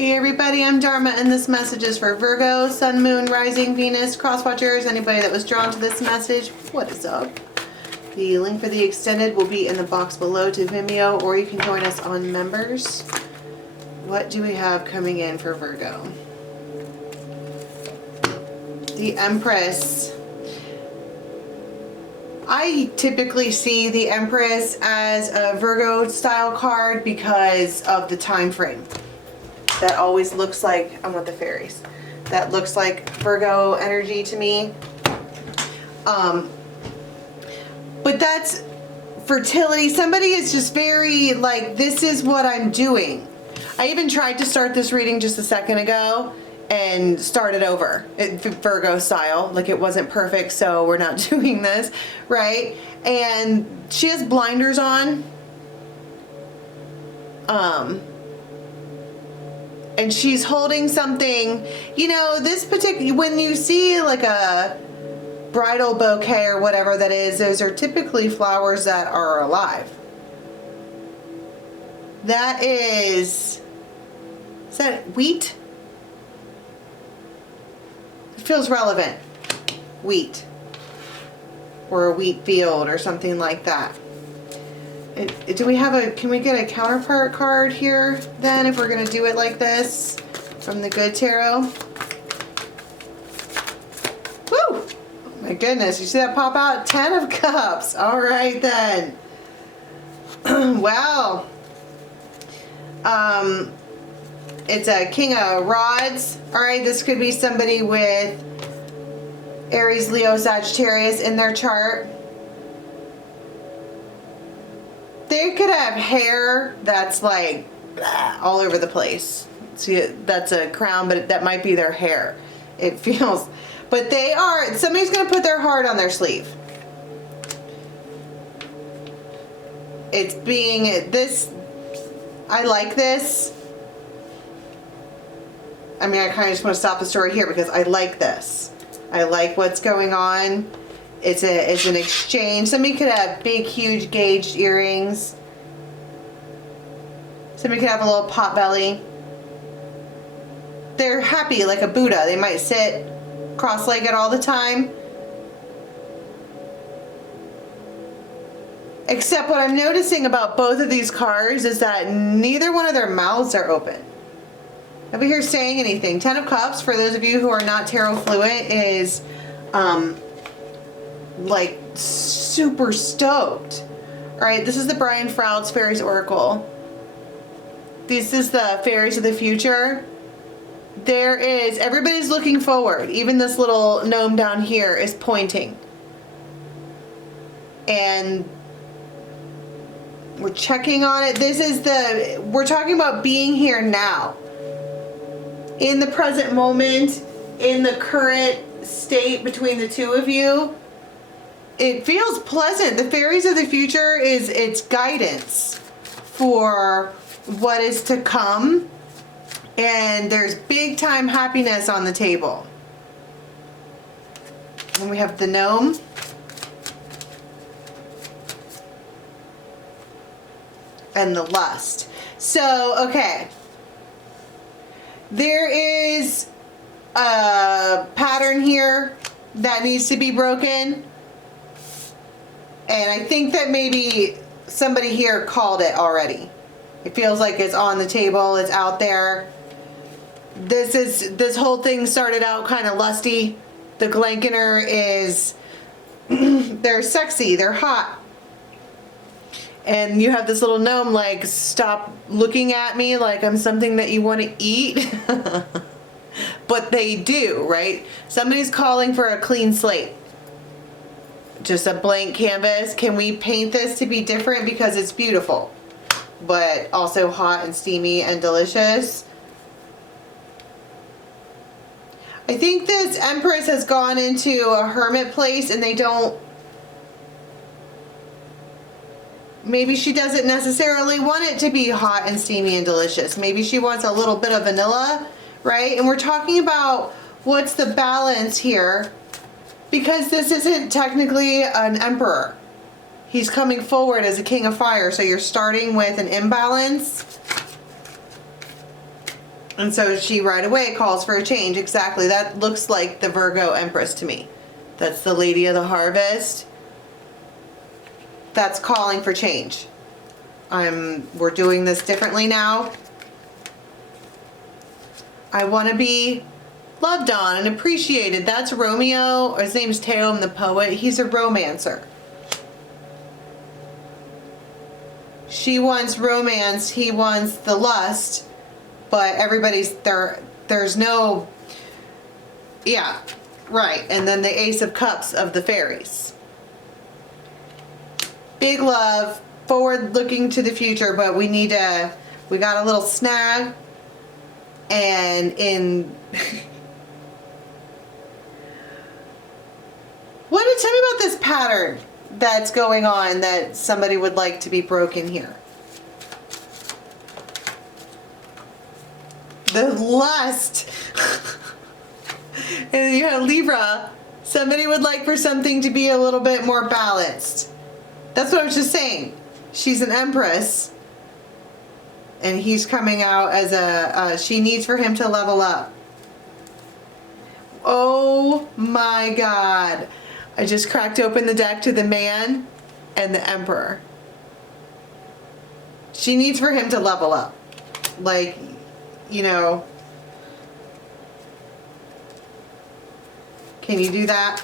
Hey everybody, I'm Dharma and this message is for Virgo, Sun, Moon, Rising, Venus, Cross Watchers, anybody that was drawn to this message, what is up? The link for the extended will be in the box below to Vimeo, or you can join us on members. What do we have coming in for Virgo? The Empress. I typically see the Empress as a Virgo style card because of the time frame. That always looks like, I want the fairies. That looks like Virgo energy to me. But that's fertility. Somebody is just very like, this is what I'm doing. I even tried to start this reading just a second ago and start it over. Virgo style. Like it wasn't perfect, so we're not doing this, right? And she has blinders on. And she's holding something, you know, this particular, when you see like a bridal bouquet or whatever that is, those are typically flowers that are alive. That is that wheat? It feels relevant. Wheat. Or a wheat field or something like that. Do we have a, can we get a counterpart card here then if we're going to do it like this from the good tarot? Woo! Oh my goodness, you see that pop out? 10 of Cups. All right then. Wow. It's a King of Rods. All right, this could be somebody with Aries, Leo, Sagittarius in their chart. They could have hair that's like all over the place. See, that's a crown, but that might be their hair. It feels, but they are, somebody's going to put their heart on their sleeve. It's being this, I like this. I mean, I kind of just want to stop the story here because I like this. I like what's going on. It's an exchange. Somebody could have big, huge gauged earrings. Somebody could have a little pot belly. They're happy like a Buddha. They might sit cross-legged all the time. Except what I'm noticing about both of these cards is that neither one of their mouths are open. Nobody here saying anything. 10 of Cups, for those of you who are not tarot fluent, is like super stoked. All right, this is the Brian Froud's Fairies Oracle. This is the Fairies of the Future. There is, everybody's looking forward. Even this little gnome down here is pointing. And we're checking on it. This is the, we're talking about being here now. In the present moment, in the current state between the two of you. It feels pleasant. The Fairies of the Future is its guidance for what is to come. And there's big time happiness on the table. And we have the gnome. And the lust. So, okay. There is a pattern here that needs to be broken. And I think that maybe somebody here called it already. It feels like it's on the table, it's out there. This whole thing started out kind of lusty. The Glankener is, they're sexy, they're hot. And you have this little gnome like, stop looking at me like I'm something that you want to eat. But they do, right? Somebody's calling for a clean slate. Just a blank canvas. Can we paint this to be different because it's beautiful, but also hot and steamy and delicious? I think this Empress has gone into a hermit place and they don't, maybe she doesn't necessarily want it to be hot and steamy and delicious. Maybe she wants a little bit of vanilla, right? And we're talking about what's the balance here. Because this isn't technically an emperor. He's coming forward as a king of fire, so you're starting with an imbalance. And so she right away calls for a change. Exactly. That looks like the Virgo Empress to me. That's the Lady of the Harvest. That's calling for change. We're doing this differently now. I want to be loved on and appreciated. That's Romeo. His name's Teo, the poet. He's a romancer. She wants romance. He wants the lust. But everybody's there. There's no... Yeah, right. And then the Ace of Cups of the fairies. Big love. Forward looking to the future. But we got a little snag. And in... Tell me about this pattern that's going on that somebody would like to be broken here. The lust. And you have Libra. Somebody would like for something to be a little bit more balanced. That's what I was just saying. She's an empress. And he's coming out as she needs for him to level up. Oh my God. I just cracked open the deck to the man and the emperor. She needs for him to level up. Like, you know. Can you do that?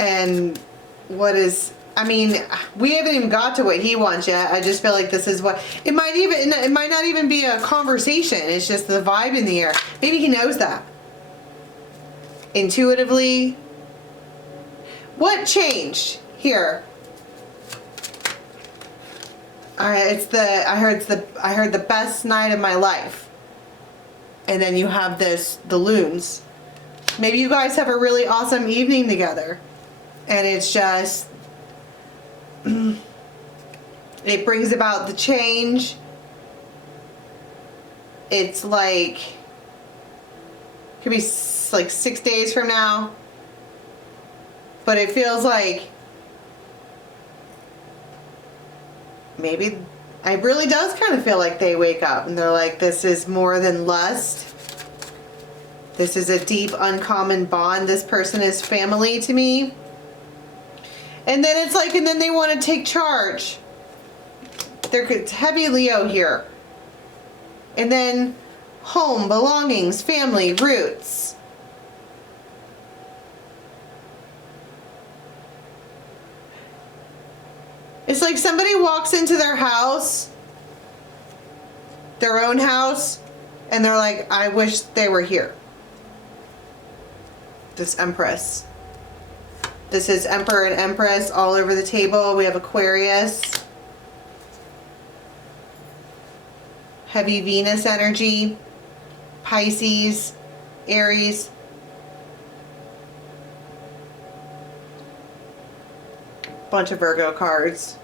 And what is... I mean, we haven't even got to what he wants yet. I just feel like this is what... It might not even be a conversation. It's just the vibe in the air. Maybe he knows that. Intuitively. What changed here? I heard the best night of my life. And then you have the loons. Maybe you guys have a really awesome evening together. And it's just... It brings about the change. It's like... Could be like 6 days from now. But it feels like... Maybe... It really does kind of feel like they wake up and they're like, this is more than lust. This is a deep, uncommon bond. This person is family to me. And then it's like, and then they want to take charge. It's heavy Leo here. And then home, belongings, family, roots. It's like somebody walks into their house, their own house, and they're like, I wish they were here. This Empress. This is Emperor and Empress all over the table. We have Aquarius. Heavy Venus energy. Pisces. Aries. Bunch of Virgo cards.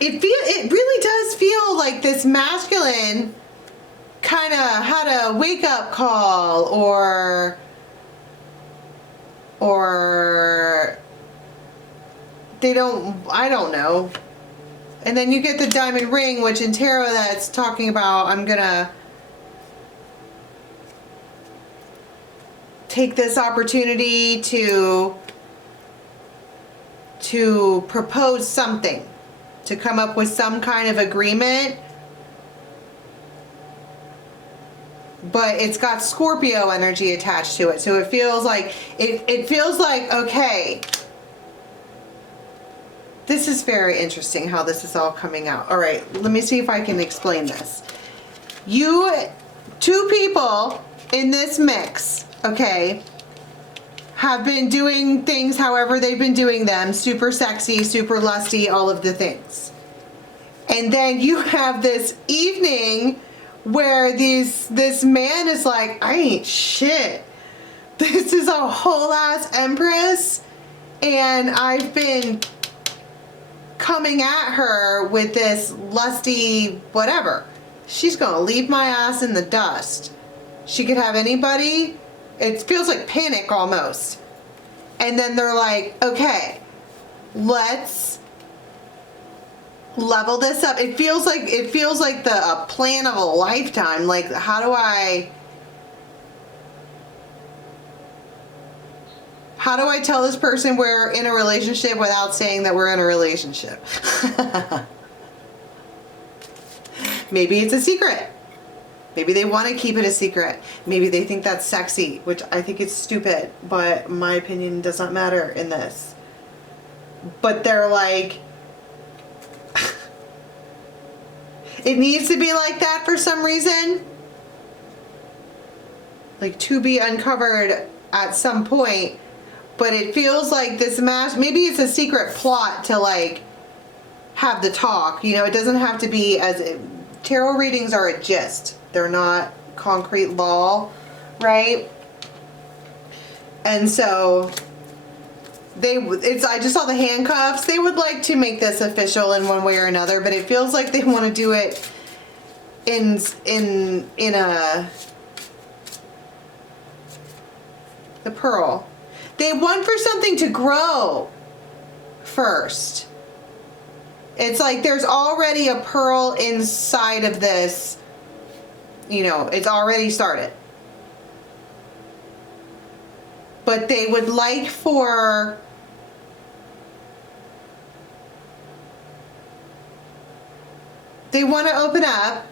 It really does feel like this masculine kind of had a wake-up call, or they don't, I don't know. And then you get the diamond ring, which in tarot that's talking about, I'm gonna take this opportunity to propose something, to come up with some kind of agreement. But it's got Scorpio energy attached to it. So it feels like, it feels like, okay, this is very interesting how this is all coming out. All right, let me see if I can explain this. Two people in this mix, okay, have been doing things however they've been doing them. Super sexy, super lusty, all of the things. And then you have this evening where this man is like, I ain't shit. This is a whole ass Empress, and I've been coming at her with this lusty whatever. She's gonna leave my ass in the dust. She could have anybody. It feels like panic almost. And then they're like, okay, let's level this up. It feels like the plan of a lifetime. Like, how do I tell this person we're in a relationship without saying that we're in a relationship? Maybe it's a secret. Maybe they want to keep it a secret. Maybe they think that's sexy, which I think it's stupid, but my opinion does not matter in this. But they're like, it needs to be like that for some reason. Like, to be uncovered at some point. But it feels like this maybe it's a secret plot to like have the talk. You know, it doesn't have to be tarot readings are a gist. They're not concrete law, right? And so I just saw the handcuffs. They would like to make this official in one way or another, but it feels like they want to do it in the pearl. They want for something to grow first. It's like there's already a pearl inside of this. You know, it's already started. But they would like for they want to open up.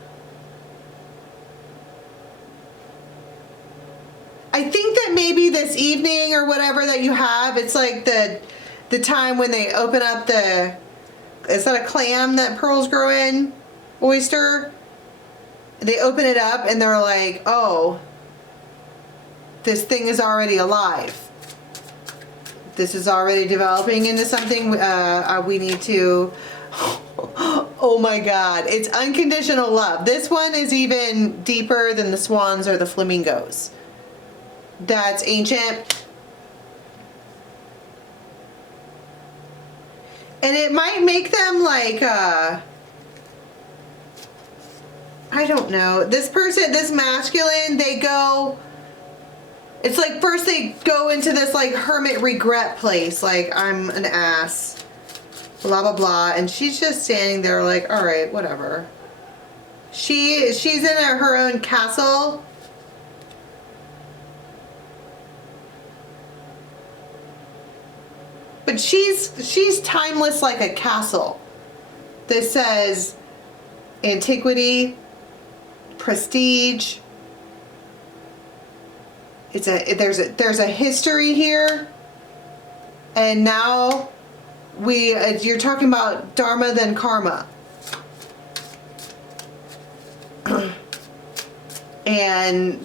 I think that maybe this evening or whatever that you have, it's like the time when they open up is that a clam that pearls grow in? Oyster? They open it up and they're like, oh, this thing is already alive. This is already developing into something we need to... Oh my God, it's unconditional love. This one is even deeper than the swans or the flamingos. That's ancient. And it might make them like, I don't know. This person, this masculine, it's like first they go into this like hermit regret place. Like, I'm an ass. Blah, blah, blah. And she's just standing there like, all right, whatever. She's in her own castle. But she's timeless like a castle. This says antiquity, prestige. There's a history here. And now you're talking about Dharma then karma. And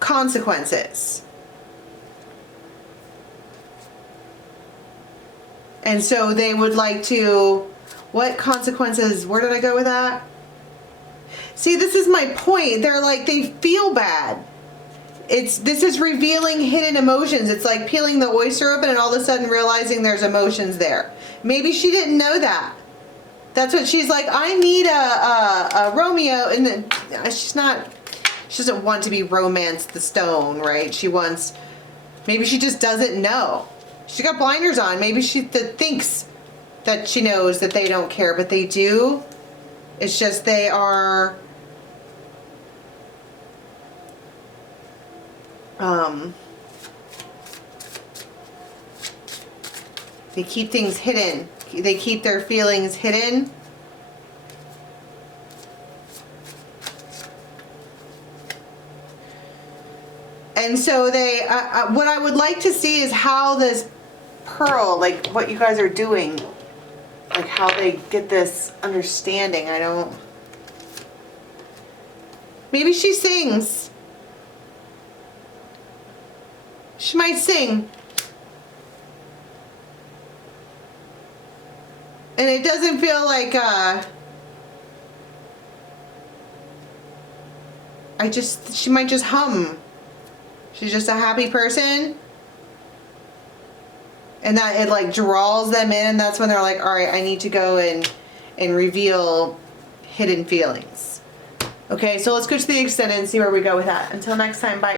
consequences. And so they would like to, what consequences, where did I go with that? See, this is my point. They're like, they feel bad. This is revealing hidden emotions. It's like peeling the oyster open and all of a sudden realizing there's emotions there. Maybe she didn't know that. That's what she's like, I need a Romeo. And she doesn't want to be romanced the stone, right? Maybe she just doesn't know. She got blinders on. Maybe she thinks that she knows that they don't care, but they do. It's just they are... they keep things hidden. They keep their feelings hidden. And so they, what I would like to see is how this pearl, like what you guys are doing, like how they get this understanding. Maybe she sings. She might sing. And it doesn't feel like, she might just hum. She's just a happy person. And that it like draws them in, and that's when they're like, all right, I need to go and reveal hidden feelings. Okay, so let's go to the extended and see where we go with that. Until next time, bye.